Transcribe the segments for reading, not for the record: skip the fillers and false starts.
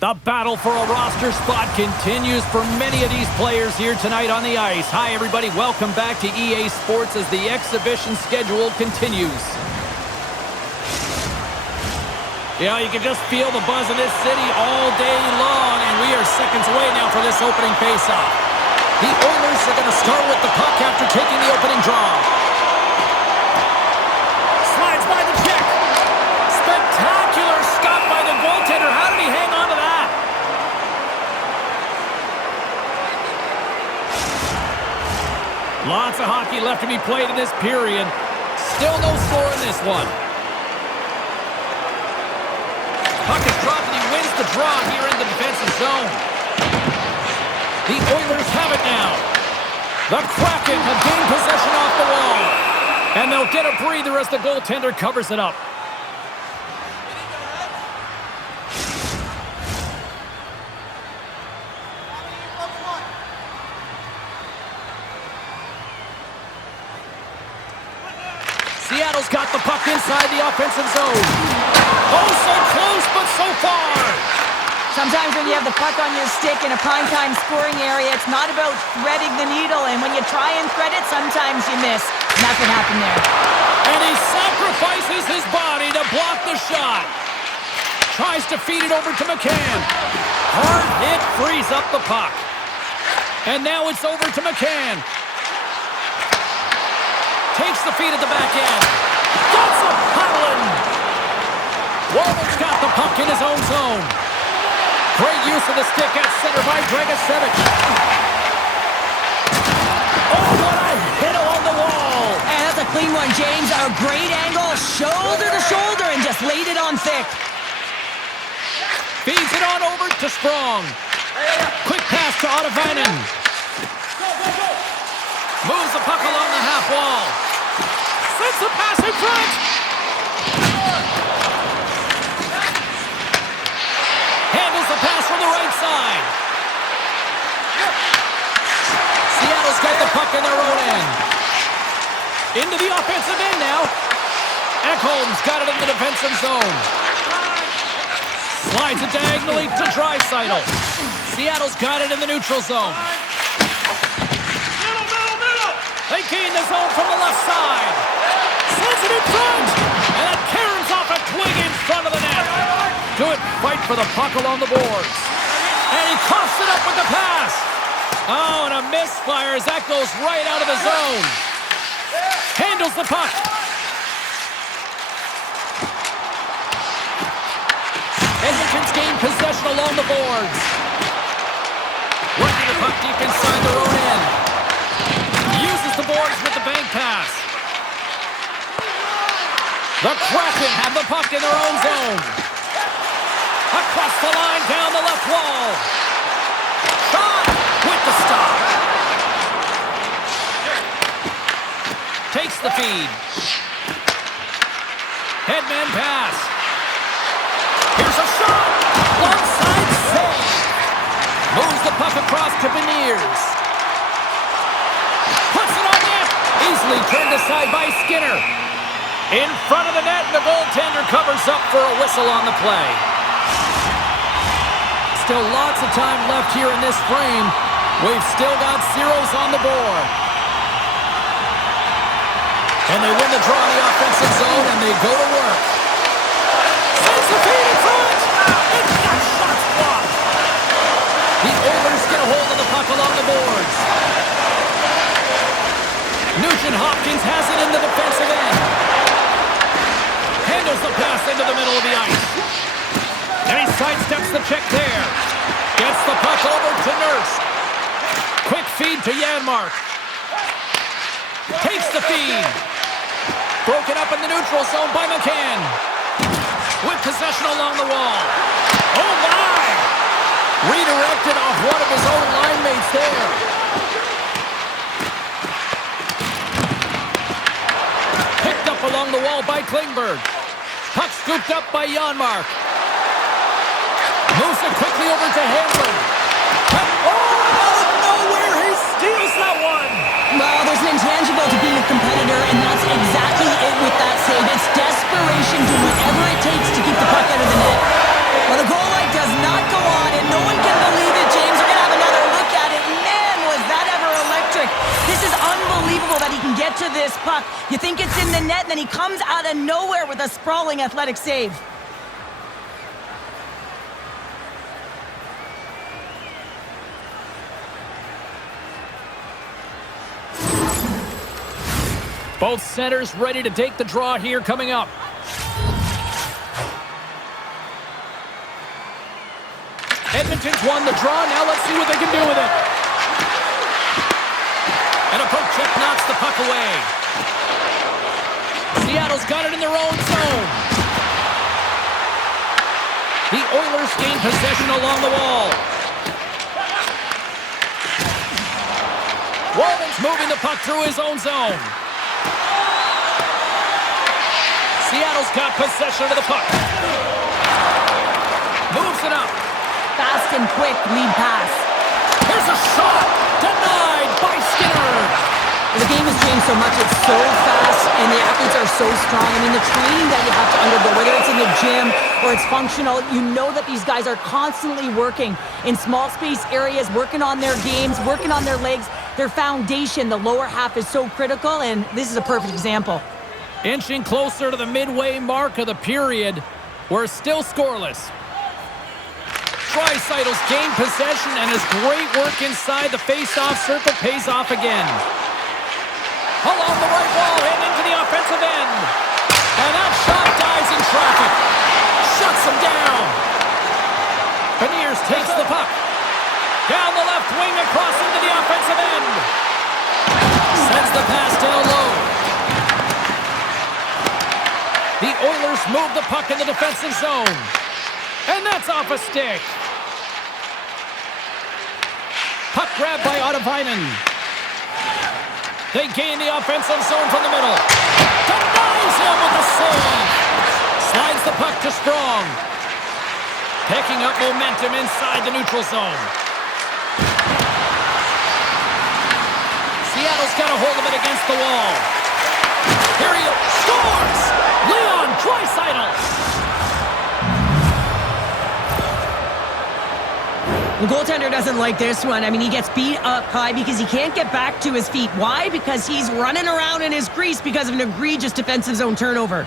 The battle for a roster spot continues for many of these players here tonight on the ice. Hi, everybody. Welcome back to EA Sports as the exhibition schedule continues. Yeah, you can just feel the buzz in this city all day long, and we are seconds away now for this opening faceoff. The Oilers are going to start with the puck after taking the opening draw. Slides by the check. Spectacular stop by the goaltender. How did he hang on to that? Lots of hockey left to be played in this period. Still no score in this one. Puck is dropped and he wins the draw here in the defensive zone. The Oilers have it now. The Kraken have gained possession off the wall. And they'll get a breather as the goaltender covers it up. Seattle's got the puck inside the offensive zone. Oh, so close, but so far. Sometimes when you have the puck on your stick in a primetime scoring area, it's not about threading the needle. And when you try and thread it, sometimes you miss. Nothing happened there. And he sacrifices his body to block the shot. Tries to feed it over to McCann. Hard hit frees up the puck. And now it's over to McCann. Takes the feed at the back end. Gets a paddling. Walden's got the puck in his own zone. Great use of the stick at center by Dragicevic. Oh, what a hit along the wall. And that's a clean one, James. A great angle, shoulder to shoulder, and just laid it on thick. Feeds it on over to Sprong. Quick pass to Ottavainen. Moves the puck along the half wall. Sends the pass in front. Handles the pass from the right side. Seattle's got the puck in their own end. Into the offensive end now. Ekholm's got it in the defensive zone. Slides it diagonally to Draisaitl. Seattle's got it in the neutral zone. They gain the zone from the left side. Sends it in front. And that caroms off a twig in front of the net. Good fight for the puck along the boards. And he coughs it up with the pass. Oh, and a misfire as that goes right out of the zone. Handles the puck. Edmonton's gained possession along the boards. Working the puck deep inside their own end. Uses the boards with the bank pass. The Kraken have the puck in their own zone. Across the line, down the left wall. Shot with the stop. Takes the feed. Headman pass. Here's a shot. Onside save. Moves the puck across to Beniers. Puts it on net. Easily turned aside by Skinner. In front of the net, and the goaltender covers up for a whistle on the play. Still lots of time left here in this frame. We've still got zeros on the board. And they win the draw in the offensive zone, and they go to work. Sends the feed in front. And that shot's blocked. The Oilers get a hold of the puck along the boards. Nugent-Hopkins has it in the defensive end. Handles the pass into the middle of the ice. And he sidesteps the check there. Gets the puck over to Nurse. Quick feed to Janmark. Takes the feed. Broken up in the neutral zone by McCann. With possession along the wall. Oh my! Redirected off one of his own line mates there. Picked up along the wall by Klingberg. Puck scooped up by Janmark. Moves it quickly over to Hamlin. Oh, out of nowhere, he steals that one. Well, there's an intangible to being a competitor, and that's exactly it with that save. It's desperation, do whatever it takes to keep the puck out of the net. Well, the goal light does not go on. this puck. You think it's in the net, and then he comes out of nowhere with a sprawling athletic save. Both centers ready to take the draw here coming up. Edmonton's won the draw. Now let's see what they can do with it. And a poke check knocks the puck away. Seattle's got it in their own zone. The Oilers gain possession along the wall. Walden's moving the puck through his own zone. Seattle's got possession of the puck. Moves it up. Fast and quick lead pass. Here's a shot. Denied by Skinner. The game has changed so much. It's so fast, and the athletes are so strong. I mean, the training that you have to undergo, whether it's in the gym or it's functional, you know that these guys are constantly working in small space areas, working on their games, working on their legs. Their foundation, the lower half, is so critical, and this is a perfect example. Inching closer to the midway mark of the period. We're still scoreless. Draisaitl's gained possession, and his great work inside the face-off circle pays off again. Along the right wall and into the offensive end. And that shot dives in traffic. Shuts him down. Beniers takes the puck. Down the left wing across into the offensive end. Sends the pass down low. The Oilers move the puck in the defensive zone. And that's off a stick. Puck grabbed by Ottavainen. They gain the offensive zone from the middle. Denies him with the save. Slides the puck to Strong. Picking up momentum inside the neutral zone. Seattle's got a hold of it against the wall. Here he scores! Leon Draisaitl! The goaltender doesn't like this one. I mean, he gets beat up high because he can't get back to his feet. Why? Because he's running around in his crease because of an egregious defensive zone turnover.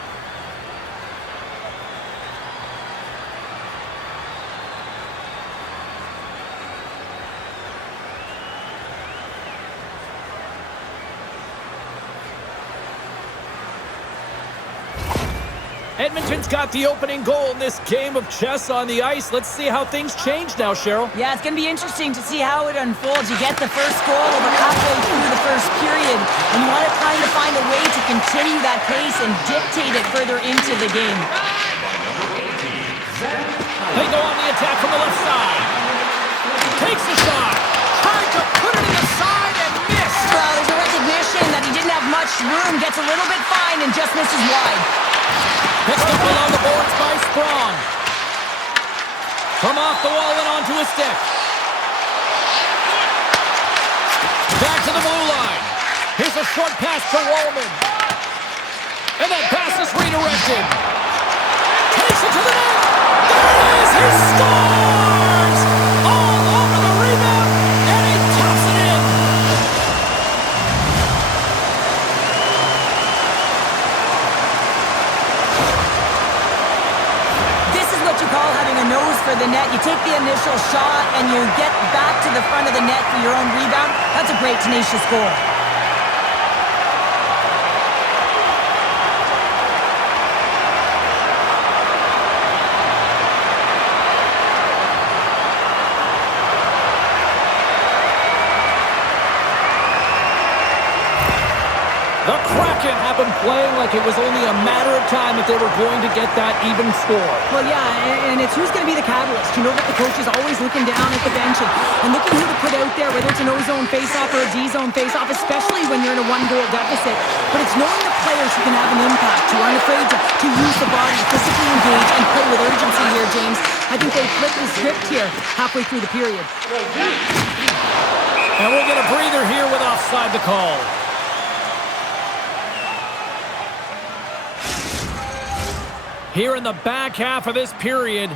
Edmonton's got the opening goal in this game of chess on the ice. Let's see how things change now, Cheryl. Yeah, it's going to be interesting to see how it unfolds. You get the first goal over halfway through the first period, and you want to kind of find a way to continue that pace and dictate it further into the game. They go on the attack from the left side. Takes the shot. Tried to put it in the side and missed. Well, there's a recognition that he didn't have much room. Gets a little bit fine and just misses wide. Picked up along the boards by Strong. From off the wall and onto a stick. Back to the blue line. Here's a short pass to Wallman. And that pass is redirected. Takes it to the net. There it is. He scores! All over the rebound, and he taps it in. You call having a nose for the net. You take the initial shot and you get back to the front of the net for your own rebound. That's a great, tenacious goal. The Kraken have been playing like it was only a matter of time if they were going to get that even score. Well, yeah, and it's who's going to be the catalyst. You know that the coach is always looking down at the bench and looking who to put out there, whether it's an O-zone faceoff or a D-zone faceoff, especially when you're in a one-goal deficit. But it's knowing the players who can have an impact, who aren't afraid to use the body, physically engage, and play with urgency here, James. I think they flipped the script here halfway through the period. And we'll get a breather here with offside the call. Here in the back half of this period,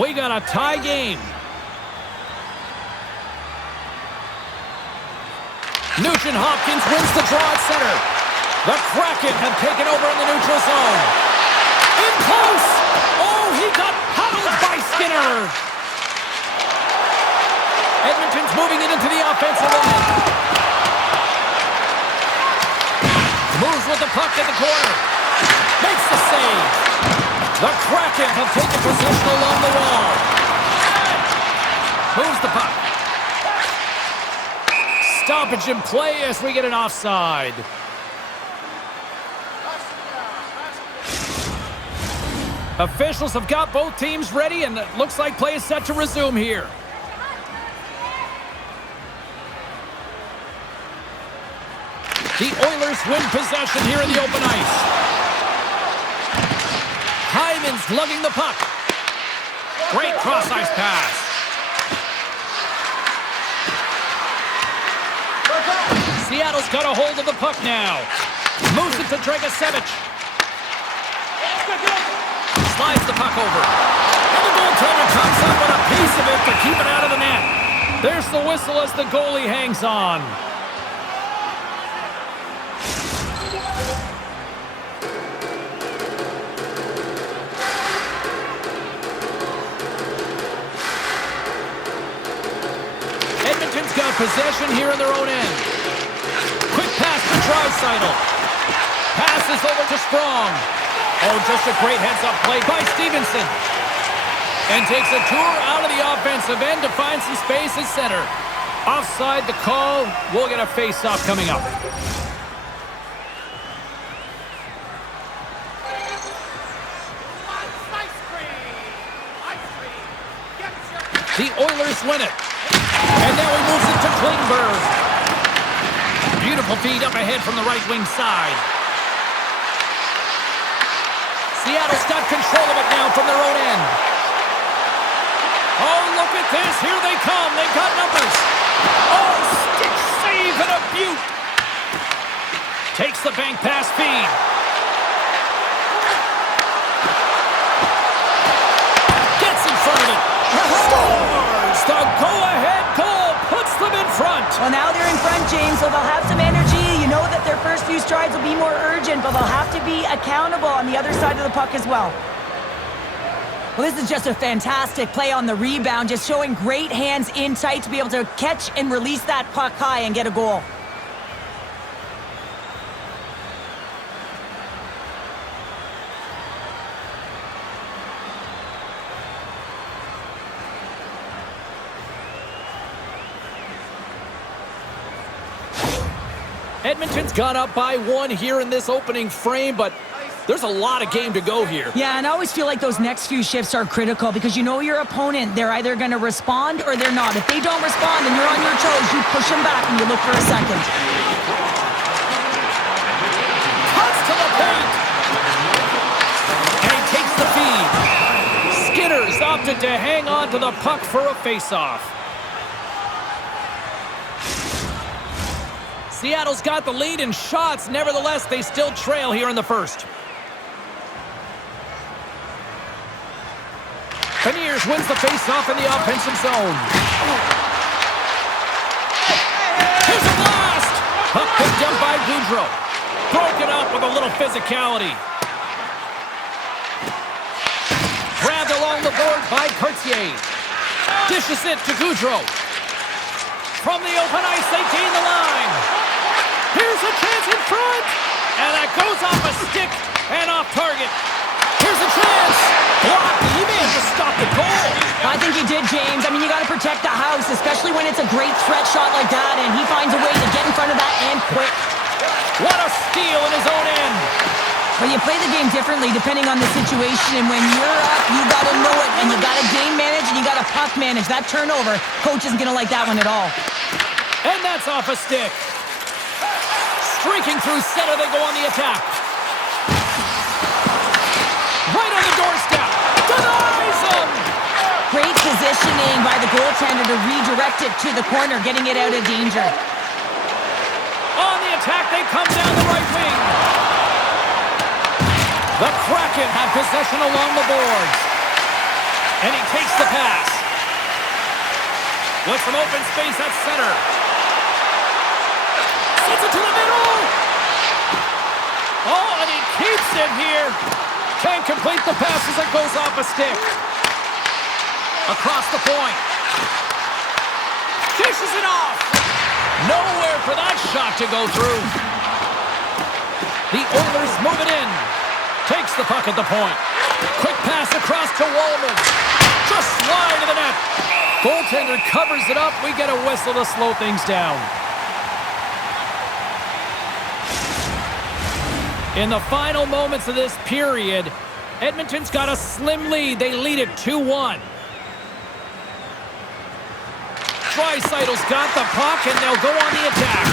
we got a tie game. Nugent Hopkins wins the draw at center. The Kraken have taken over in the neutral zone. In close. Oh, he got huddled by Skinner. Edmonton's moving it into the offensive end. Moves with the puck in the corner. Makes the save. The Kraken have taken possession along the wall. Moves the puck. Stoppage in play as we get an offside. Officials have got both teams ready, and it looks like play is set to resume here. The Oilers win possession here in the open ice. Hyman's lugging the puck. Great cross-ice pass. Seattle's got a hold of the puck now. Moves it to Dragicevic. Slides the puck over. And the goaltender comes up with a piece of it to keep it out of the net. There's the whistle as the goalie hangs on. Edmonton's got possession here in their own end. Quick pass to Draisaitl. Passes over to Strong. Oh, just a great heads-up play by Stevenson. And takes a tour out of the offensive end to find some space at center. Offside the call. We'll get a face-off coming up. The Oilers win it. And now he moves it to Klingberg. Beautiful feed up ahead from the right wing side. Seattle's got control of it now from their own end. Oh, look at this. Here they come. They've got numbers. Oh, stick save and a beaut. Takes the bank pass feed. Gets in front of it. Scores! The go-ahead goal puts them in front. Well, now they're in front, James, so they'll have some energy. You know that their first few strides will be more urgent, but they'll have to be accountable on the other side of the puck as well. Well, this is just a fantastic play on the rebound, just showing great hands in tight to be able to catch and release that puck high and get a goal. Edmonton's gone up by one here in this opening frame, but there's a lot of game to go here. Yeah, and I always feel like those next few shifts are critical because you know your opponent, they're either going to respond or they're not. If they don't respond and you're on your toes, you push them back and you look for a second. Cuts to the paint. And he takes the feed. Skinner's opted to hang on to the puck for a face-off. Seattle's got the lead in shots. Nevertheless, they still trail here in the first. Beniers wins the face-off in the offensive zone. Here's a blast! Puck picked up by Gaudreau. Broken up with a little physicality. Grabbed along the board by Cartier. Dishes it to Gaudreau. From the open ice, they gain the line. Here's a chance in front. And that goes off a stick and off target. Here's a chance. Blocked. He may have just stopped the goal. I think he did, James. I mean, you got to protect the house, especially when it's a great threat shot like that, and he finds a way to get in front of that and quick. What a steal in his own end. Well, you play the game differently depending on the situation, and when you're up, you got to know it, and you got to game manage, and you got to puck manage. That turnover, coach isn't going to like that one at all. And that's off a stick. Streaking through center, they go on the attack. Right on the doorstep. Denies him. Great positioning by the goaltender to redirect it to the corner, getting it out of danger. On the attack, they come down the right wing. The Kraken have possession along the boards. And he takes the pass. With some open space at center. Sends it to the middle. Oh, and he keeps it here. Can't complete the pass as it goes off a stick. Across the point. Dishes it off. Nowhere for that shot to go through. The Oilers move it in. Takes the puck at the point. Quick pass across to Wallman. Just slide to the net. Goaltender covers it up. We get a whistle to slow things down. In the final moments of this period, Edmonton's got a slim lead. They lead it 2-1. Draisaitl's got the puck, and they'll go on the attack.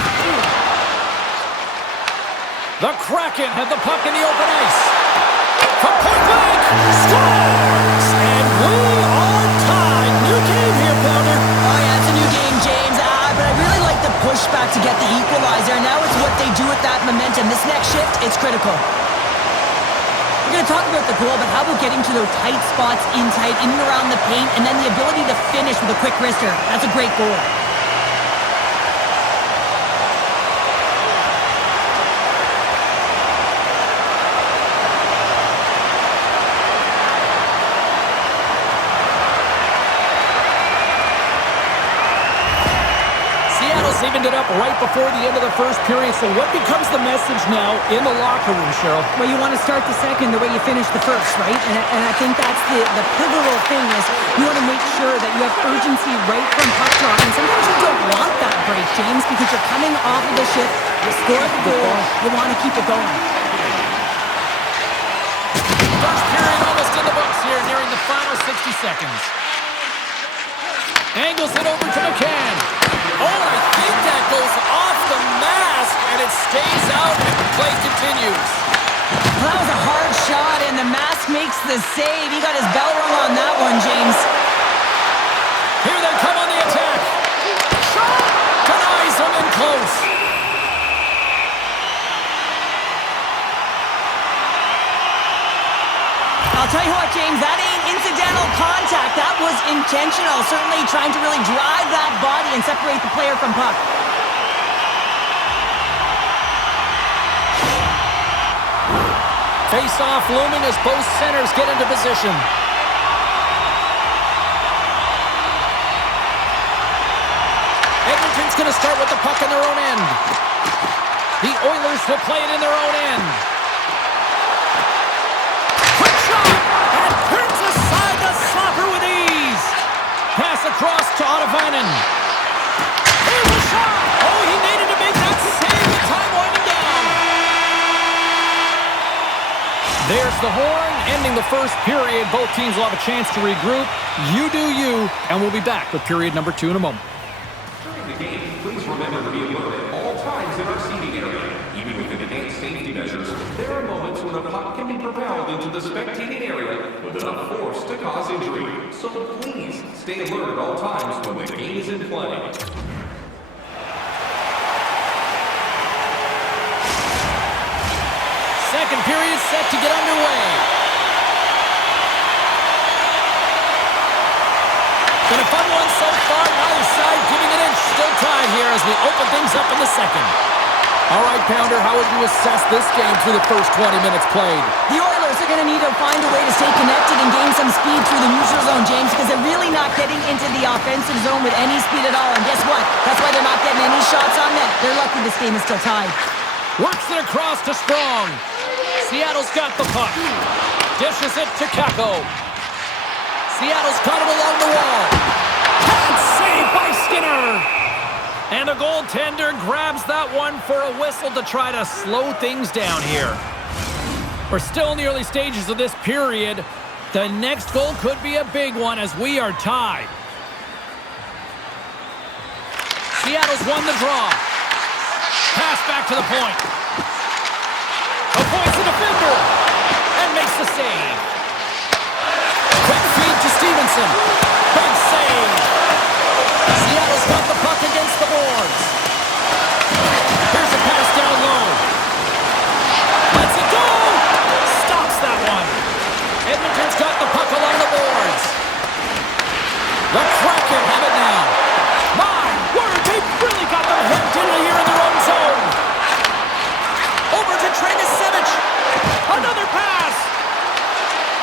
The Kraken have the puck in the open ice. From point blank, scores! And we are tied. New game here, Pounder. Oh, yeah, it's a new game, James. But I really like the pushback to get the equalizer. Now it's what they do with that momentum. This next shift, it's critical. We're going to talk about the goal, but how about getting to those tight spots in and around the paint, and then the ability to finish with a quick wrister? That's a great goal. Evened it up right before the end of the first period. So what becomes the message now in the locker room, Cheryl? Well, you want to start the second the way you finish the first, right? And I think that's the pivotal thing is you want to make sure that you have urgency right from puck drop. And sometimes you don't want that break, James, because you're coming off of the shift. You score the goal. You want to keep it going. First period almost in the books here, nearing the final 60 seconds. Angles it over to McCann. Oh, I think that goes off the mask, and it stays out, and the play continues. Well, that was a hard shot, and the mask makes the save. He got his bell rung on that one, James. Here they come on the attack. Shot! Denies him in close. I'll tell you what, James, that ain't incidental contact. That was intentional. Certainly trying to really drive that body and separate the player from puck. Face-off looming as both centers get into position. Edmonton's going to start with the puck in their own end. The Oilers will play it in their own end. Across to Ottavainen. Here's a shot! Oh, he needed to make that save with time winding down. There's the horn, ending the first period. Both teams will have a chance to regroup. You do you, and we'll be back with period number 2 in a moment. During the game, please remember to be alert at all times in our seating area. Even with enhanced safety measures, there are moments when a puck can be propelled into the spectating area with enough force to cause injury. So please, stay alert at all times when the game is in play. Second period set to get underway. Been a fun one so far. Neither side giving an inch. Still tied here as we open things up in the second. All right, Pounder, how would you assess this game through the first 20 minutes played? The Oilers are going to need to find a way to stay connected and gain some speed through the neutral zone, James, because they're really not getting into the offensive zone with any speed at all. And guess what? That's why they're not getting any shots on net. They're lucky this game is still tied. Works it across to Strong. Seattle's got the puck. Dishes it to Kakko. Seattle's got it along the wall. Hard save by Skinner. And the goaltender grabs that one for a whistle to try to slow things down here. We're still in the early stages of this period. The next goal could be a big one as we are tied. Seattle's won the draw. Pass back to the point. Avoids the defender and makes the save. Quick feed to Stevenson. Big save. Seattle's got the puck against the boards. Here's a pass down low. Lets it go. Stops that one. Edmonton's got the puck along the boards. The Kraken have it now. My word, they've really got them hemmed in here in their own zone. Over to Travis Simmons. Another pass.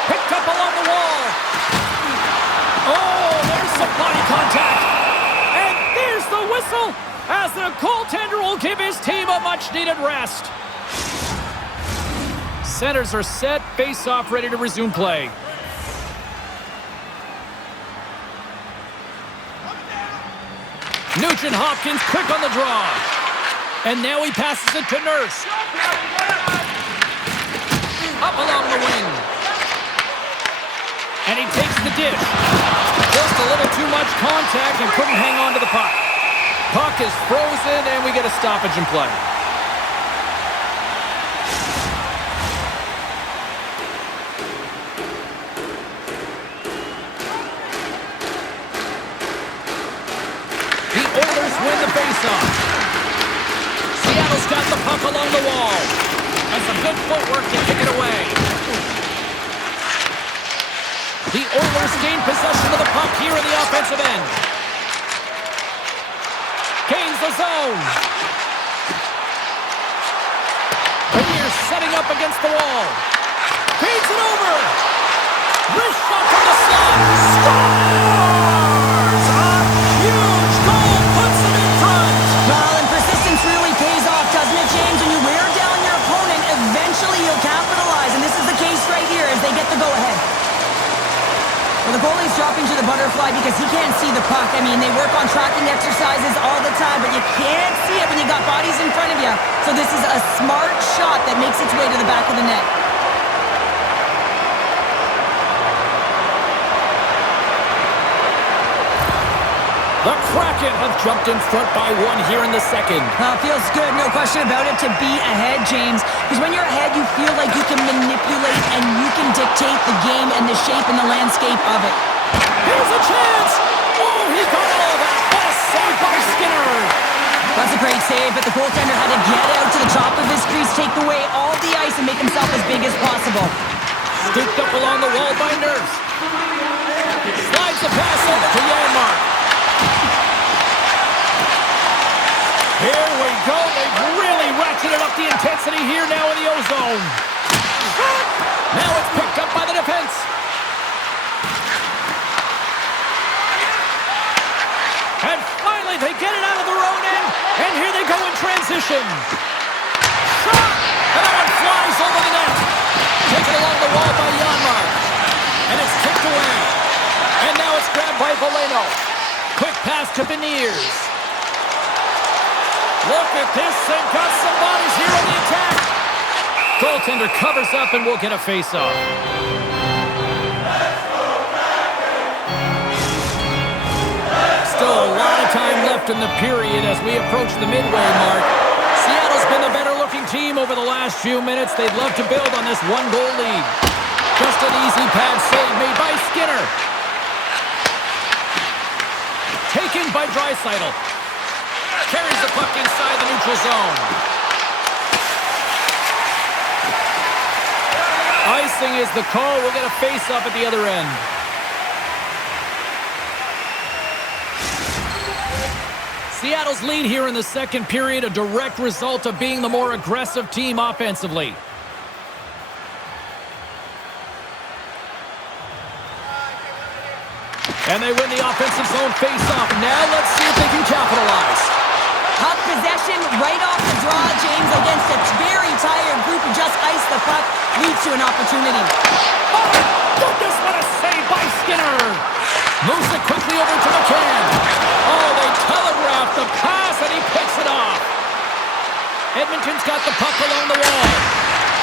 Picked up along the wall. Oh, there's some body contact. And there's the whistle as the goaltender will give his team a much-needed rest. Centers are set, face-off ready to resume play. Nugent Hopkins quick on the draw. And now he passes it to Nurse. Up along the wing. And he takes the dish. Just a little too much contact and couldn't hang on to the puck. Puck is frozen and we get a stoppage in play. The Oilers win the faceoff. Seattle's got the puck along the wall. And some good footwork to kick it away. The Oilers gain possession of the puck here in the offensive end. Gains the zone. Here setting up against the wall. Feeds it over. Wrist shot from the slot. Scores! A huge goal puts them in front. Well, and persistence really pays off, doesn't it, James? When you wear down your opponent, eventually you'll capitalize. And this is the case right here as they get the go-ahead. Well, the goalie's dropping to the butterfly because he can't see the puck. I mean, they work on tracking exercises all the time, but you can't see it when you got bodies in front of you. So this is a smart shot that makes its way to the back of the net. The Kraken have jumped in front by one here in the second. Feels good, no question about it, to be ahead, James. Because when you're ahead, you feel like you can manipulate and you can dictate the game and the shape and the landscape of it. Here's a chance! Oh, he got all of that! What a save by Skinner! That's a great save, but the goaltender had to get out to the top of his crease, take away all the ice, and make himself as big as possible. Scooped up along the wall by Nurse. Slides the pass over to Janmark. Here we go. They've really ratcheted up the intensity here now in the O-zone. Now it's picked up by the defense. And finally they get it out of their own end. And here they go in transition. Shot! And that one flies over the net. Taken along the wall by Janmark. And it's kicked away. And now it's grabbed by Veleno. Quick pass to Beniers. Look at this, they've got some bodies here on the attack. Goaltender covers up and we'll get a face-off. Still a lot of time left in the period as we approach the midway mark. Seattle's been the better-looking team over the last few minutes. They'd love to build on this one-goal lead. Just an easy pad save made by Skinner. Taken by Draisaitl. Carries the puck inside the neutral zone. Icing is the call. We'll get a face-off at the other end. Seattle's lead here in the second period, a direct result of being the more aggressive team offensively. And they win the offensive zone face-off. Now let's see if they can capitalize. Puck possession right off the draw, James, against a very tired group who just iced the puck, leads to an opportunity. Oh, goodness, what a save by Skinner. Moves it quickly over to McCann. Oh, they telegraphed the pass, and he picks it off. Edmonton's got the puck along the wall.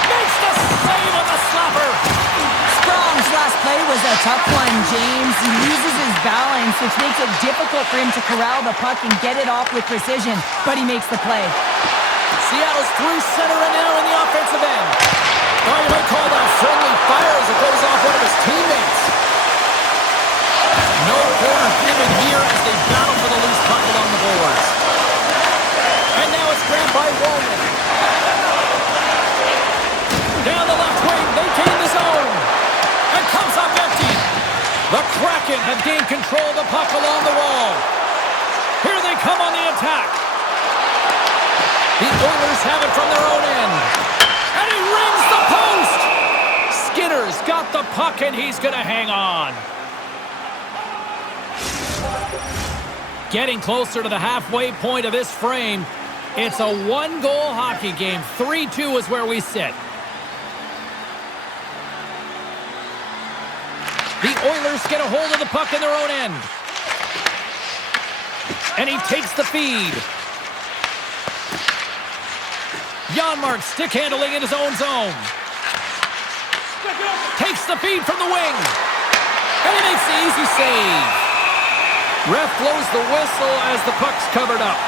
Makes the save on the slapper. Sprong's last play was a tough one, James. He loses his balance, which makes it difficult for him to corral the puck and get it off with precision, but he makes the play. Seattle's through center and now in the offensive end. Oh, you might call that friendly fire as it goes off one of his teammates. No corner given here as they battle for the loose puck along the boards. And now it's grabbed by Wallman. Down the left wing, they gain the zone. And comes up empty. The Kraken have gained control of the puck along the wall. Here they come on the attack. The Oilers have it from their own end. And he rings the post. Skinner's got the puck, and he's going to hang on. Getting closer to the halfway point of this frame. It's a one-goal hockey game. 3-2 is where we sit. The Oilers get a hold of the puck in their own end. And he takes the feed. Janmark stick handling in his own zone. Takes the feed from the wing. And he makes the easy save. Ref blows the whistle as the puck's covered up.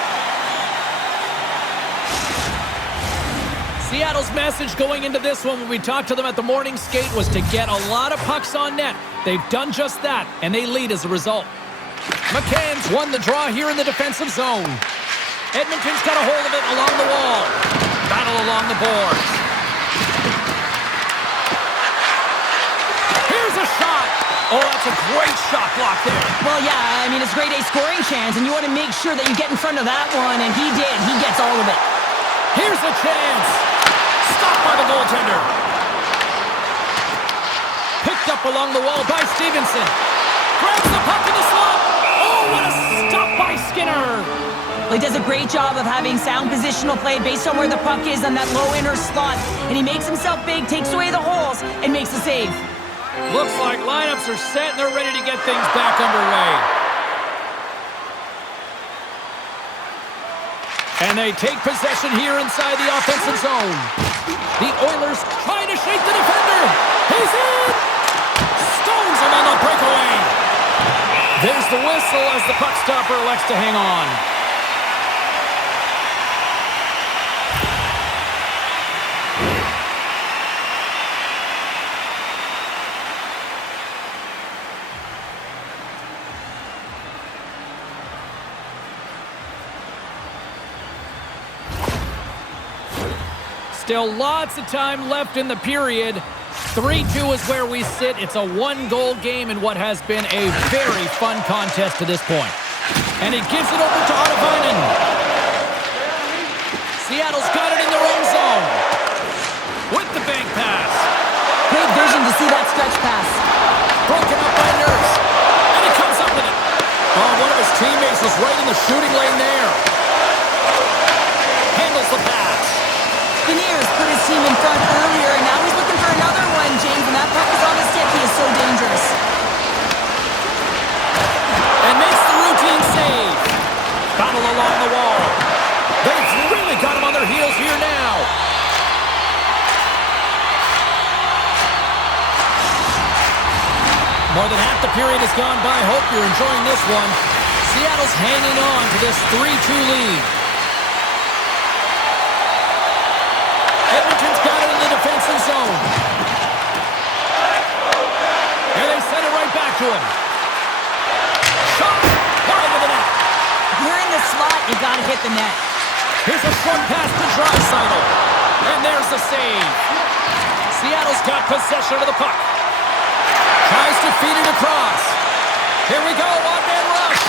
Seattle's message going into this one when we talked to them at the morning skate was to get a lot of pucks on net. They've done just that, and they lead as a result. McCann's won the draw here in the defensive zone. Edmonton's got a hold of it along the wall. Battle along the boards. Here's a shot. Oh, that's a great shot block there. Well, yeah, I mean, it's grade A scoring chance, and you want to make sure that you get in front of that one, and he did. He gets all of it. Here's a chance. Stopped by the goaltender. Picked up along the wall by Stevenson. Grabs the puck in the slot. Oh, what a stop by Skinner. Well, he does a great job of having sound positional play based on where the puck is on that low inner slot. And he makes himself big, takes away the holes, and makes a save. Looks like lineups are set and they're ready to get things back underway. And they take possession here inside the offensive zone. The Oilers trying to shake the defender. He's in! Stones him on the breakaway. There's the whistle as the puck stopper elects to hang on. Still lots of time left in the period. 3-2 is where we sit. It's a one-goal game in what has been a very fun contest to this point. And he gives it over to Ottavainen. Seattle's got it in their own zone. With the bank pass. Great vision to see that stretch pass. Broken up by Nurse. And he comes up with it. Oh, one of his teammates was right in the shooting lane there. Handles the pass. Beniers put his team in front earlier, and now he's looking for another one, James, and that puck is on his stick. He is so dangerous. And makes the routine save. Battle along the wall. They've really got him on their heels here now. More than half the period has gone by. Hope you're enjoying this one. Seattle's hanging on to this 3-2 lead. Edmonton's got it in the defensive zone. And they send it right back to him. Shot! Wide of the net. If you're in the slot, you got to hit the net. Here's a short pass to Draisaitl. And there's the save. Seattle's got possession of the puck. Tries to feed it across. Here we go, one-man rush.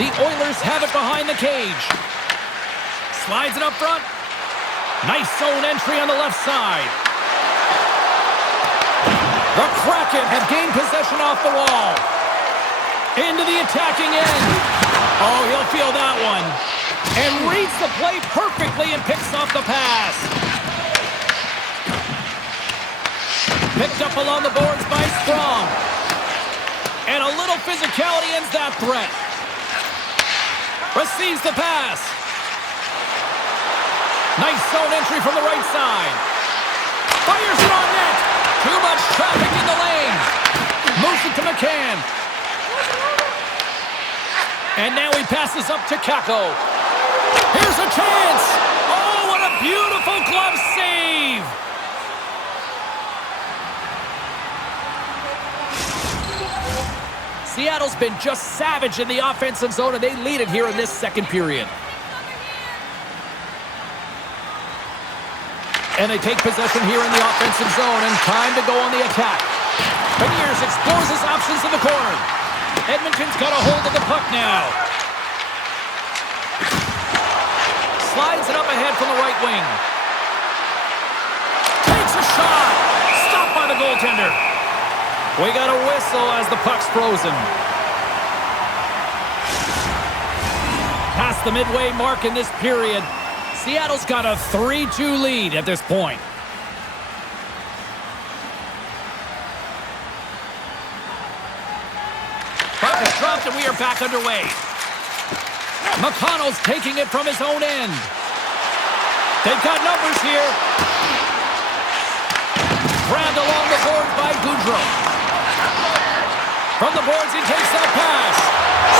The Oilers have it behind the cage. Slides it up front. Nice zone entry on the left side. The Kraken have gained possession off the wall. Into the attacking end. Oh, he'll feel that one. And reads the play perfectly and picks off the pass. Picked up along the boards by Strong. And a little physicality ends that threat. Receives the pass. Nice zone entry from the right side. Fires it on net. Too much traffic in the lane. Moves it to McCann. And now he passes up to Kakko. Here's a chance. Oh, what a beautiful glove save. Seattle's been just savage in the offensive zone, and they lead it here in this second period. And they take possession here in the offensive zone, and time to go on the attack. Beniers explores his options in the corner. Edmonton's got a hold of the puck now. Slides it up ahead from the right wing. goaltender. We got a whistle as the puck's frozen. Past the midway mark in this period, Seattle's got a 3-2 lead at this point. Puck is dropped and we are back underway. McConnell's taking it from his own end. They've got numbers here. Grabbed along the boards by Goudreau. From the boards, he takes that pass.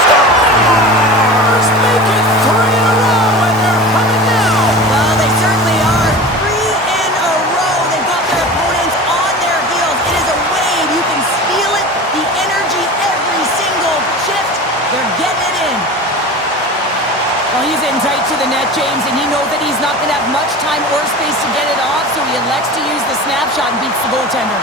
Stars make it 3 in a row, and they're coming now. Well, they certainly are. 3 in a row. They've got their opponents on their heels. It is a wave. You can feel it. The energy every single shift. They're getting it in. Well, he's in tight to the net, James, and he knows that he's not going to have much time or space to get it off, so he elects to use the snapshot and beats the goaltender.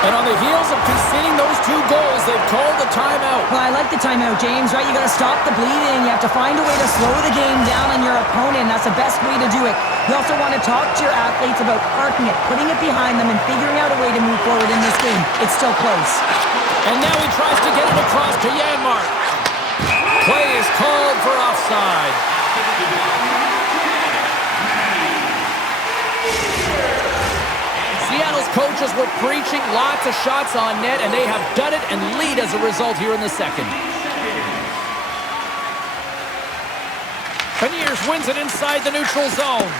And on the heels of conceding those 2 goals, they've called the timeout. Well, I like the timeout, James, right? You got to stop the bleeding. You have to find a way to slow the game down on your opponent. That's the best way to do it. You also want to talk to your athletes about parking it, putting it behind them, and figuring out a way to move forward in this game. It's still close. And now he tries to get it across to Janmark. Play is called for offside. Seattle's coaches were preaching lots of shots on net, and they have done it and lead as a result here in the second. Beniers wins it inside the neutral zone.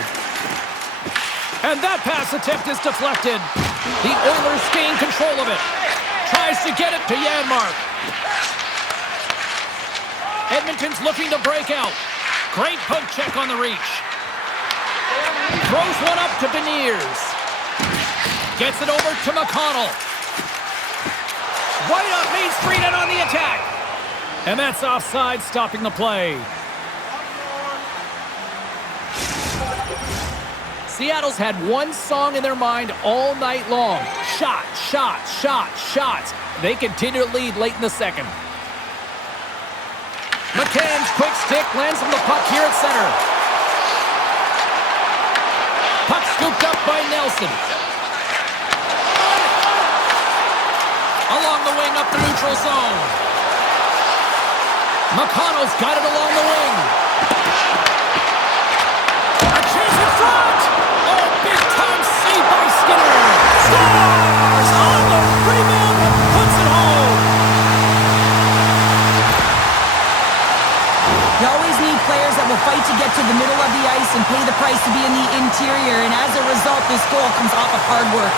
And that pass attempt is deflected. The Oilers gain control of it. Tries to get it to Janmark. Edmonton's looking to break out. Great poke check on the reach. Throws one up to Beniers. Gets it over to McConnell. Right up Main Street and on the attack. And that's offside, stopping the play. Seattle's had one song in their mind all night long. Shot, shot, shot, shots. They continue to lead late in the second. McCann's quick stick lands on the puck here at center. Puck scooped up by Nelson. Along the wing up the neutral zone. McConnell's got it along the wing. A chance in front. Oh, big time save by Skinner. Scores on the rebound and puts it home. You always need players that will fight to get to the middle of the ice and pay the price to be in the interior, and as a result, this goal comes off of hard work.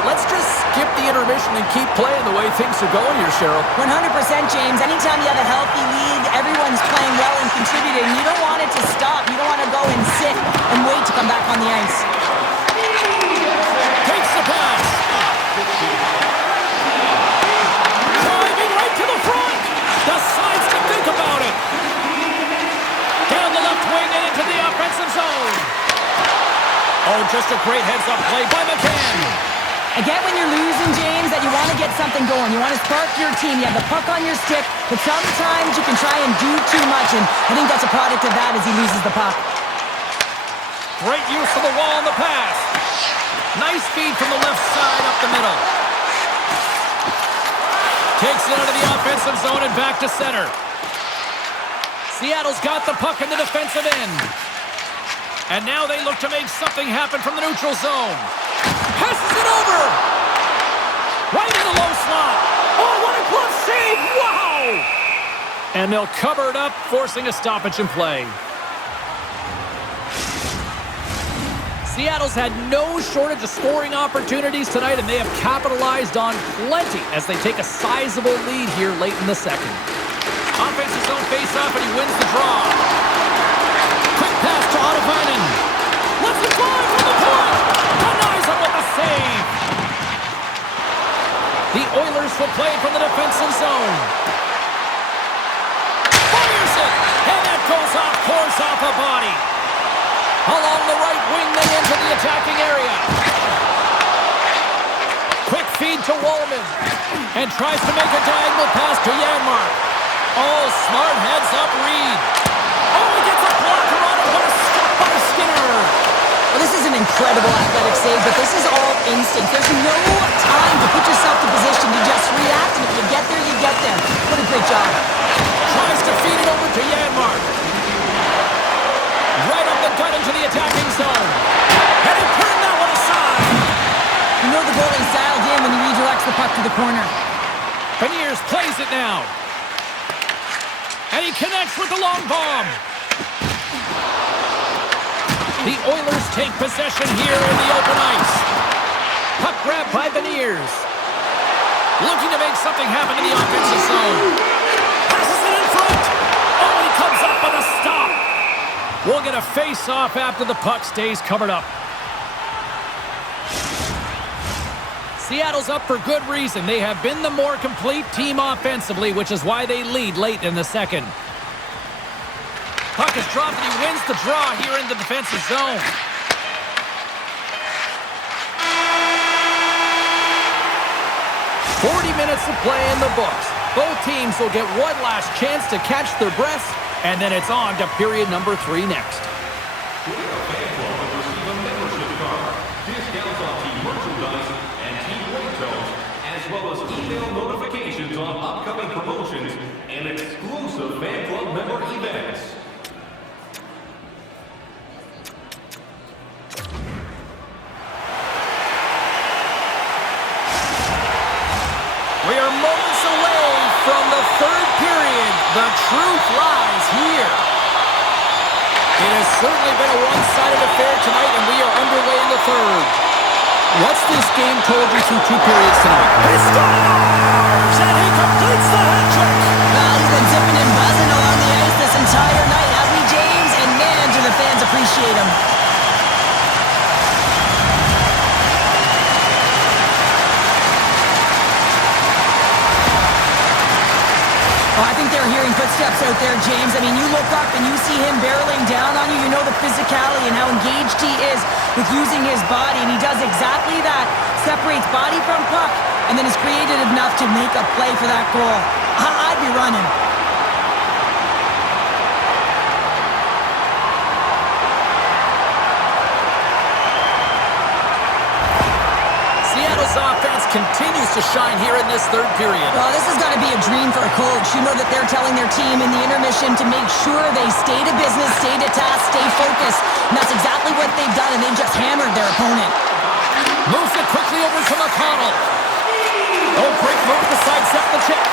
Let's just skip the intermission and keep playing the way things are going here, Cheryl. 100%, James. Anytime you have a healthy league, everyone's playing well and contributing. You don't want it to stop. You don't want to go and sit and wait to come back on the ice. Takes the pass. Driving right to the front. Decides to think about it. Down the left wing and into the offensive zone. Oh, just a great heads-up play by McCann. I get when you're losing, James, that you want to get something going. You want to spark your team. You have the puck on your stick, but sometimes you can try and do too much, and I think that's a product of that as he loses the puck. Great use of the wall on the pass. Nice feed from the left side up the middle. Takes it out of the offensive zone and back to center. Seattle's got the puck in the defensive end. And now they look to make something happen from the neutral zone. Passes it over! Right in the low slot. Oh, what a glove save! Wow! And they'll cover it up, forcing a stoppage in play. Seattle's had no shortage of scoring opportunities tonight, and they have capitalized on plenty as they take a sizable lead here late in the second. Offensive zone face-off, and he wins the draw. Quick pass to Ottavainen. Let's it fly! Oilers will play from the defensive zone. Fires it! And that goes off course off a body. Along the right wing, they enter the attacking area. Quick feed to Wallman. And tries to make a diagonal pass to Janmark. Oh, smart heads-up read. Oh, he gets a blocker on it. What a stop by Skinner. Well, this is an incredible athletic save, but this is all instinct. There's no time to put yourself in position. You just react, and if you get there, you get there. What a great job. Tries to feed it over to Janmark. Right up the gut into the attacking zone. And he turned that one aside. You know the goalie's dialed in when he redirects the puck to the corner. Beniers plays it now. And he connects with the long bomb. The Oilers take possession here in the open ice. Puck grab by Beniers. Looking to make something happen in the offensive zone. Passes it in front. Oh, and he comes up with a stop. We'll get a face-off after the puck stays covered up. Seattle's up for good reason. They have been the more complete team offensively, which is why they lead late in the second. Puck is dropped and he wins the draw here in the defensive zone. Minutes of play in the books. Both teams will get one last chance to catch their breaths, and then it's on to period number 3 next. Join our fan club and receive a membership card, discounts on team merchandise and team ringtones, as well as email notifications on upcoming promotions and exclusive fan club member events. We are moments away from the third period. The truth lies here. It has certainly been a one-sided affair tonight, and we are underway in the third. What's this game told you through 2 periods tonight? He scores! And he completes the hat trick! Well, he's been zipping and buzzing along the ice this entire night, hasn't he, James? And man, do the fans appreciate him. I think they're hearing footsteps out there, James. I mean, you look up and you see him barreling down on you. You know the physicality and how engaged he is with using his body, and he does exactly that. Separates body from puck, and then is creative enough to make a play for that goal. I'd be running. Seattle's offense continues to shine here in this third period. Well, this has got to be a dream for a coach. You know that they're telling their team in the intermission to make sure they stay to business, stay to task, stay focused. And that's exactly what they've done, and they've just hammered their opponent. Moves it quickly over to McConnell. Oh, great move to sidestep the check.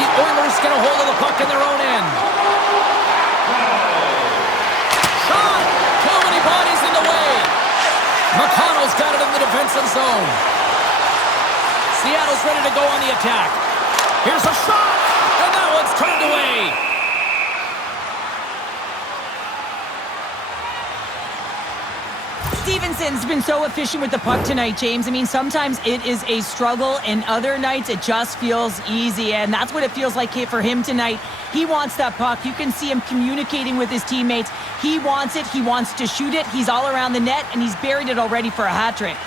The Oilers get a hold of the puck in their own end. Shot! Too many bodies in the way. McConnell's got it in the defensive zone. Seattle's ready to go on the attack. Here's a shot, and that one's turned away. Stevenson's been so efficient with the puck tonight, James. I mean, sometimes it is a struggle, and other nights it just feels easy, and that's what it feels like for him tonight. He wants that puck. You can see him communicating with his teammates. He wants it. He wants to shoot it. He's all around the net, and he's buried it already for a hat trick.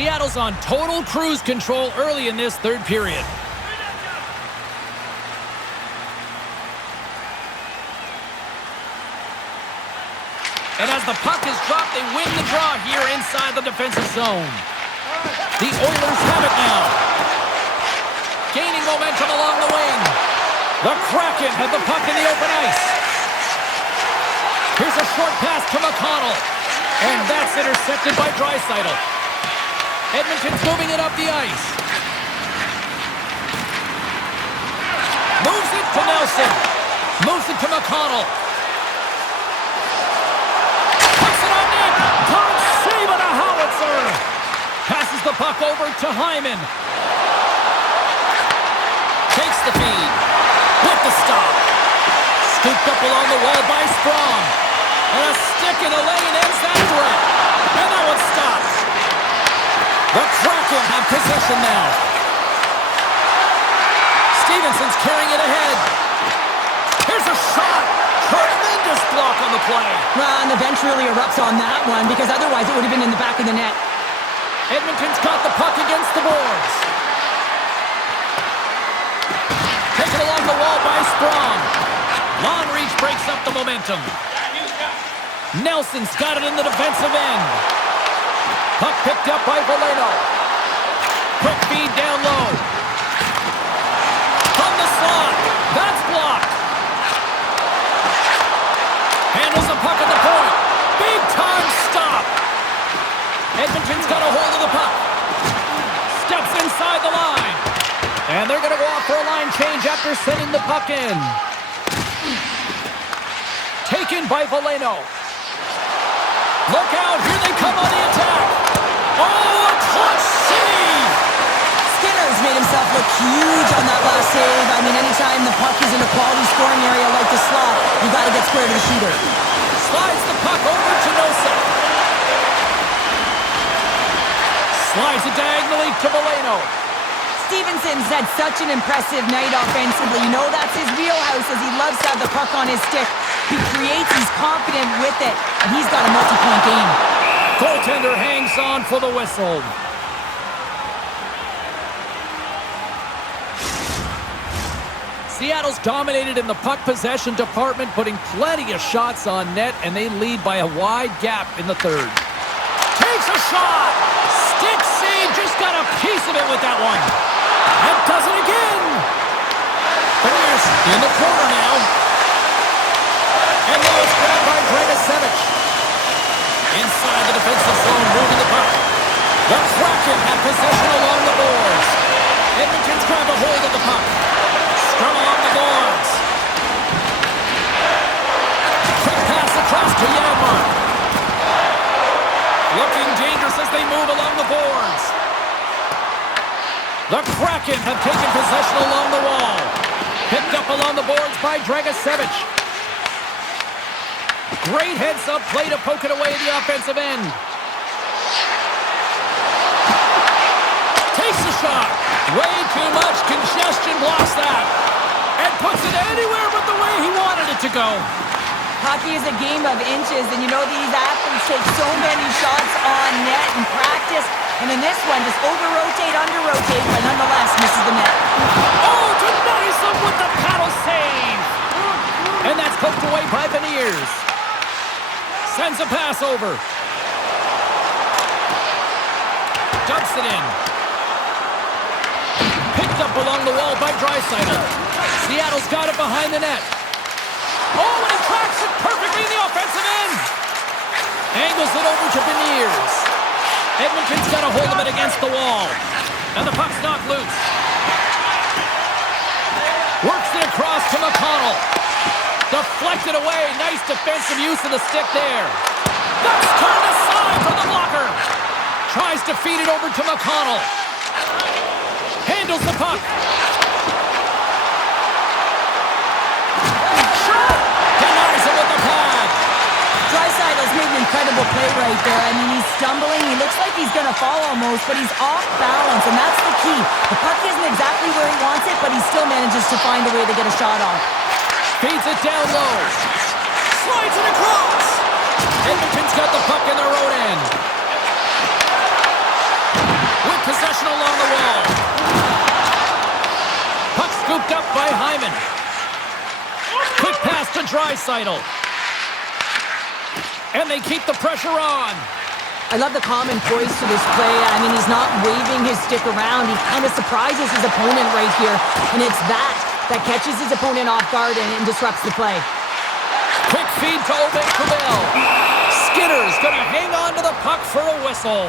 Seattle's on total cruise control early in this third period. And as the puck is dropped, they win the draw here inside the defensive zone. The Oilers have it now. Gaining momentum along the wing. The Kraken have the puck in the open ice. Here's a short pass to McConnell. And that's intercepted by Draisaitl. Edmonton's moving it up the ice. Moves it to Nelson. Moves it to McConnell. Puts it on net. Tom save on a howitzer. Passes the puck over to Hyman. Takes the feed. With the stop. Scooped up along the wall by Sprong. And a stick in the lane ends that threat. And that one's stopped. The Kraken have possession now. Stevenson's carrying it ahead. Here's a shot. Tremendous block on the play. Well, and the bench really erupts on that one because otherwise it would have been in the back of the net. Edmonton's got the puck against the boards. Taken along the wall by Sprong. Long reach breaks up the momentum. Nelson's got it in the defensive end. Puck picked up by Valeno. Quick feed down low. From the slot. That's blocked. Handles the puck at the point. Big time stop. Edmonton's got a hold of the puck. Steps inside the line. And they're going to go off for a line change after sending the puck in. Taken by Valeno. Look out, here they come on the attack. Oh, a clutch save! Skinner's made himself look huge on that last save. I mean, anytime the puck is in a quality scoring area like the slot, you got to get square to the shooter. Slides the puck over to Nosek. Slides it diagonally to Valeno. Stevenson's had such an impressive night offensively. You know that's his wheelhouse as he loves to have the puck on his stick. He creates, he's confident with it, and he's got a multi-point game. Goaltender hangs on for the whistle. Seattle's dominated in the puck possession department, putting plenty of shots on net, and they lead by a wide gap in the third. Takes a shot! Stick save, just got a piece of it with that one. And does it again! Bears in the corner now. And now it's grabbed by Preseason. Inside the defensive zone, moving the puck. The Kraken have possession along the boards. Edmonton's grabbed a hold of the puck. Scrum along the boards. Quick pass across to Janmark. Looking dangerous as they move along the boards. The Kraken have taken possession along the wall. Picked up along the boards by Preseason. Great heads-up play to poke it away at the offensive end. Takes the shot. Way too much congestion, blocks that. And puts it anywhere but the way he wanted it to go. Hockey is a game of inches, and you know these athletes take so many shots on net in practice. And in this one, just over-rotate, under-rotate, but nonetheless misses the net. Oh, denies him with the paddle save. And that's poked away by Beniers. Sends a pass over. Dumps it in. Picked up along the wall by Draisaitl. Seattle's got it behind the net. Oh, and he tracks it perfectly in the offensive end. Angles it over to Beniers. Edmonton's got a hold of it against the wall. And the puck's knocked loose. Works it across to McConnell. Deflected away. Nice defensive use of the stick there. That's turned aside from the blocker. Tries to feed it over to McConnell. Handles the puck. Shot! Denies it with the pad. Draisaitl's made an incredible play right there. I mean, he's stumbling. He looks like he's going to fall almost, but he's off balance, and that's the key. The puck isn't exactly where he wants it, but he still manages to find a way to get a shot off. Feeds it down low. Slides it across. Edmonton's got the puck in their own end. With possession along the wall. Puck scooped up by Hyman. Quick pass to Draisaitl. And they keep the pressure on. I love the calm and poise to this play. I mean, he's not waving his stick around. He kind of surprises his opponent right here. And it's that catches his opponent off guard and disrupts the play. Quick feed to Aubin-Cabell. Skinner's going to hang on to the puck for a whistle.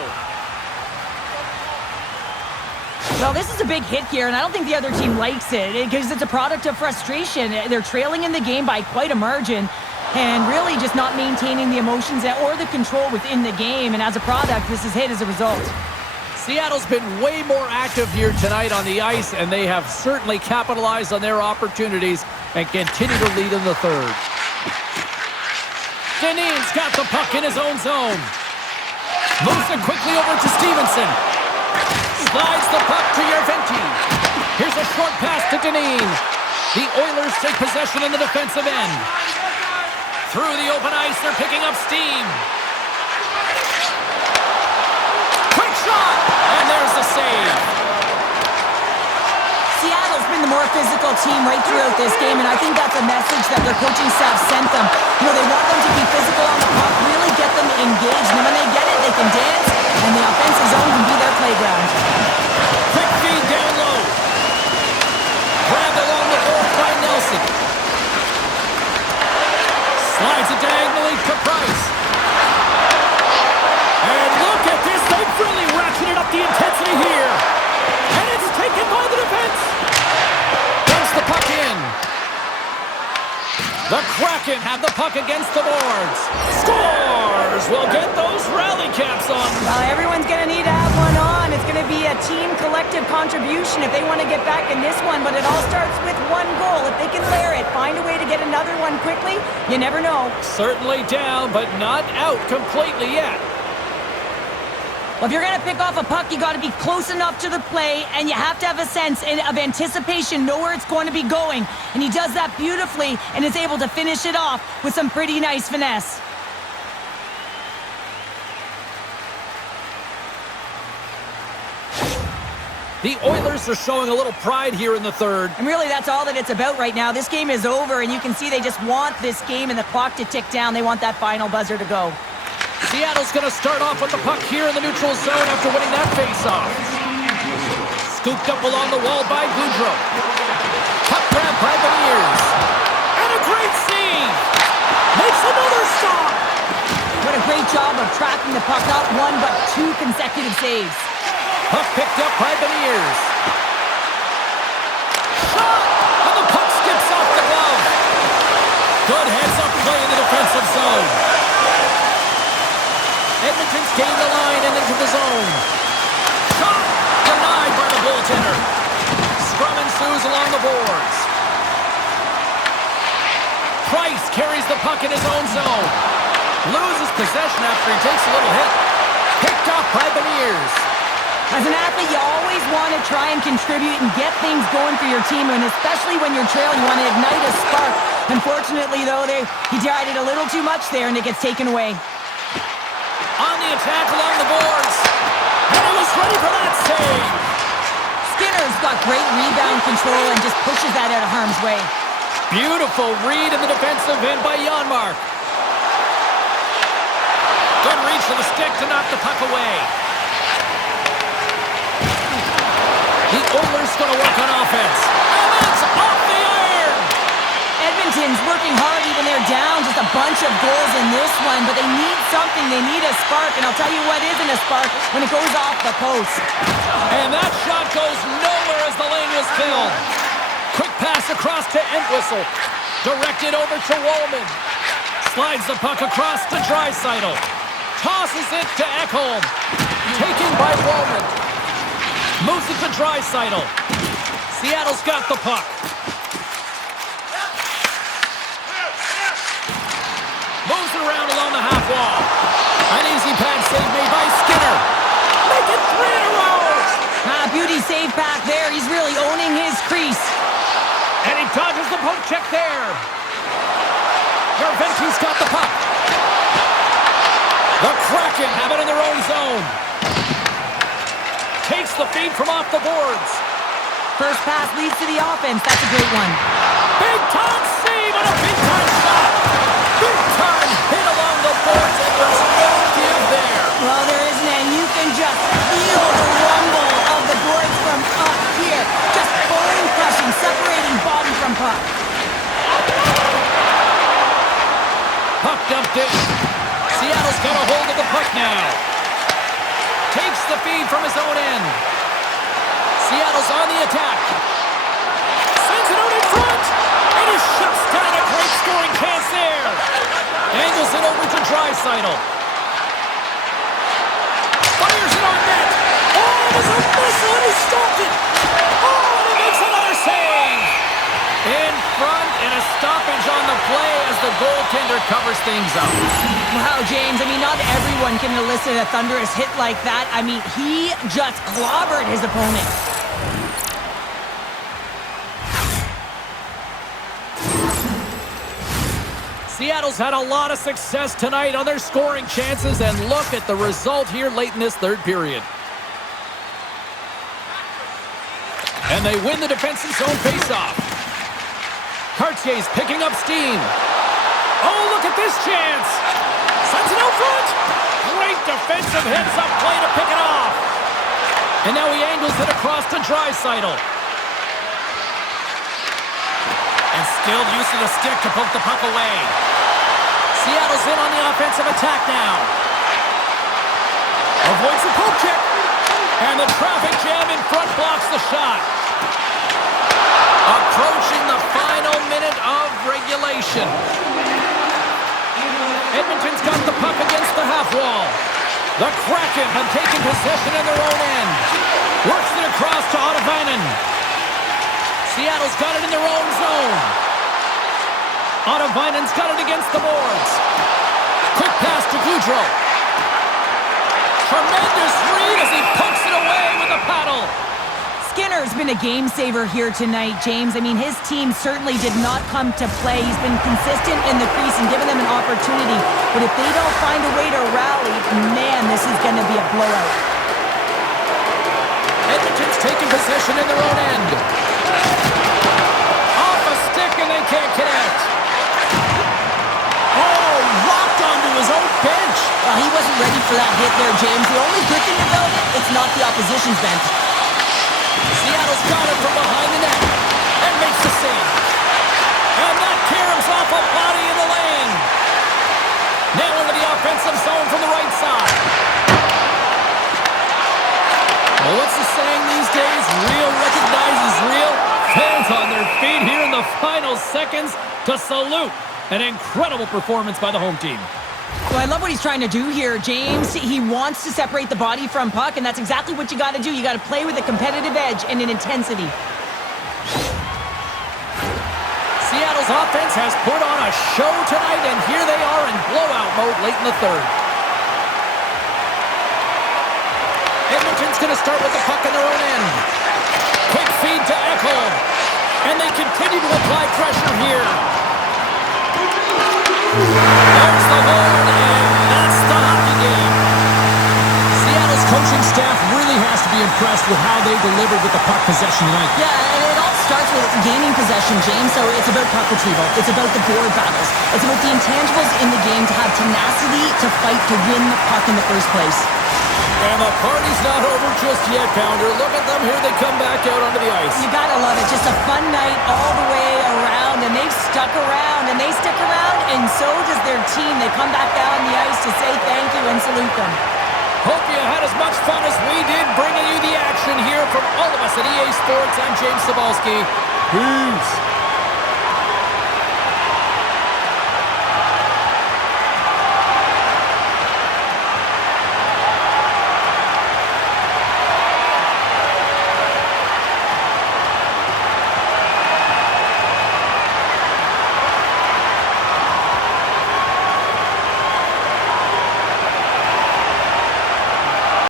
Well, this is a big hit here, and I don't think the other team likes it because it's a product of frustration. They're trailing in the game by quite a margin and really just not maintaining the emotions or the control within the game. And as a product, this is hit as a result. Seattle's been way more active here tonight on the ice, and they have certainly capitalized on their opportunities and continue to lead in the third. Dineen's got the puck in his own zone. Moves it quickly over to Stevenson. Slides the puck to Järventie. Here's a short pass to Dineen. The Oilers take possession in the defensive end. Through the open ice, they're picking up steam. Quick shot! And there's the save. Seattle's been the more physical team right throughout this game, and I think that's a message that their coaching staff sent them. You know, they want them to be physical on the puck, really get them engaged, and when they get it, they can dance, and the offensive zone can be their playground. Quick feed down low. Grabbed along the board by Nelson. Slides it diagonally to Price. And look at this. They've really ratcheted up the intensity here. And it's taken by the defense. Dumps the puck in. The Kraken have the puck against the boards. Scores! We'll get those rally caps on. Well, everyone's going to need to have one on. It's going to be a team collective contribution if they want to get back in this one. But it all starts with one goal. If they can layer it, find a way to get another one quickly, you never know. Certainly down, but not out completely yet. Well, if you're going to pick off a puck, you got to be close enough to the play, and you have to have a sense of anticipation, know where it's going to be going. And he does that beautifully and is able to finish it off with some pretty nice finesse. The Oilers are showing a little pride here in the third. And really, that's all that it's about right now. This game is over, and you can see they just want this game and the clock to tick down. They want that final buzzer to go. Seattle's going to start off with the puck here in the neutral zone after winning that faceoff. Scooped up along the wall by Goudreau. Puck grab by Beniers. And a great save! Makes another stop! What a great job of tracking the puck. Not one, but two consecutive saves. Puck picked up by Beniers. Shot! And the puck skips off the glove. Good heads-up play in the defensive zone. Edmonton's gained the line and into the zone. Shot! Denied by the goaltender. Scrum ensues along the boards. Price carries the puck in his own zone. Loses possession after he takes a little hit. Picked off by Beniers. As an athlete, you always want to try and contribute and get things going for your team, and especially when you're trailing, you want to ignite a spark. Unfortunately, though, he tried it a little too much there, and it gets taken away. On the attack along the boards. And he was ready for that save. Skinner's got great rebound control and just pushes that out of harm's way. Beautiful read in the defensive end by Janmark. Good reach for the stick to knock the puck away. The Oilers going to work on offense. And that's off the iron. Edmonton's working hard even they're down. Just a bunch of goals in this one, but they need something. They need a spark, and I'll tell you what isn't a spark when it goes off the post. And that shot goes nowhere as the lane was filled. Quick pass across to Entwistle. Directed over to Wallman. Slides the puck across to Draisaitl. Tosses it to Ekholm. Taken by Wallman. Moves it to Draisaitl. Seattle's got the puck. Moves it around along the half wall. An easy pad save made by Skinner. Make it 3 in a row. Beauty save back there. He's really owning his crease. And he dodges the poke check there. Järventie's got the puck. The Kraken have it in their own zone. Takes the feed from off the boards. First pass leads to the offense. That's a great one. Big time save and a big time shot. Big time hit along the boards, and there's no give there. Well, there isn't, and you can just feel the rumble of the boards from up here. Just bone crushing, separating body from puck. Puck dumped it. Seattle's got a hold of the puck now. Takes the feed from his own end. Seattle's on the attack. Sends it out in front. And he shuts down a great scoring chance there. Angles it over to Draisaitl. Fires it on net. Oh, whistle, and he stopped it. Oh, and he makes another save. In front, and a stoppage on the play as the goaltender covers things up. Wow, James, I mean, not everyone can elicit a thunderous hit like that. I mean, he just clobbered his opponent. Seattle's had a lot of success tonight on their scoring chances, and look at the result here late in this third period. And they win the defensive zone faceoff. Cartier's picking up steam. Oh, look at this chance. Sends it out front. Great defensive hits up play to pick it off. And now he angles it across to Draisaitl. And still use of the stick to poke the puck away. Seattle's in on the offensive attack now. Avoids the poke check. And the traffic jam in front blocks the shot. Approaching the final minute of regulation. Edmonton's got the puck against the half wall. The Kraken have taken possession in their own end. Works it across to Ottavainen. Seattle's got it in their own zone. Ottavainen's got it against the boards. Quick pass to Gaudreau. Tremendous read as he pokes it away with a paddle. Skinner's been a game saver here tonight, James. I mean, his team certainly did not come to play. He's been consistent in the crease and given them an opportunity. But if they don't find a way to rally, man, this is going to be a blowout. Edmonton's taking possession in their own end. Off a stick and they can't connect. Oh, locked onto his own bench. Well, he wasn't ready for that hit there, James. The only good thing about it, it's not the opposition's bench. Seattle's got it from behind the net and makes the save. And that caroms off a body in the lane. Now into the offensive zone from the right side. Well, what's the saying these days? Real recognizes real. Fans on their feet here in the final seconds to salute an incredible performance by the home team. Well, I love what he's trying to do here, James. He wants to separate the body from puck, and that's exactly what you got to do. You got to play with a competitive edge and an intensity. Seattle's offense has put on a show tonight, and here they are in blowout mode late in the third. Edmonton's going to start with the puck in their own end. Quick feed to Ekholm, and they continue to apply pressure here. There's the horn, and that's the hockey game. Seattle's coaching staff really has to be impressed with how they delivered with the puck possession tonight. Yeah, and it all starts with gaining possession, James, so it's about puck retrieval. It's about the board battles. It's about the intangibles in the game to have tenacity to fight to win the puck in the first place. And the party's not over just yet, Pounder. Look at them. Here they come back out onto the ice. You gotta love it. Just a fun night all the way around, and they've stuck around, and they stick around, and so does their team. They come back down the ice to say thank you and salute them. Hope you had as much fun as we did bringing you the action here from all of us at EA Sports. I'm James Cybulski. Peace.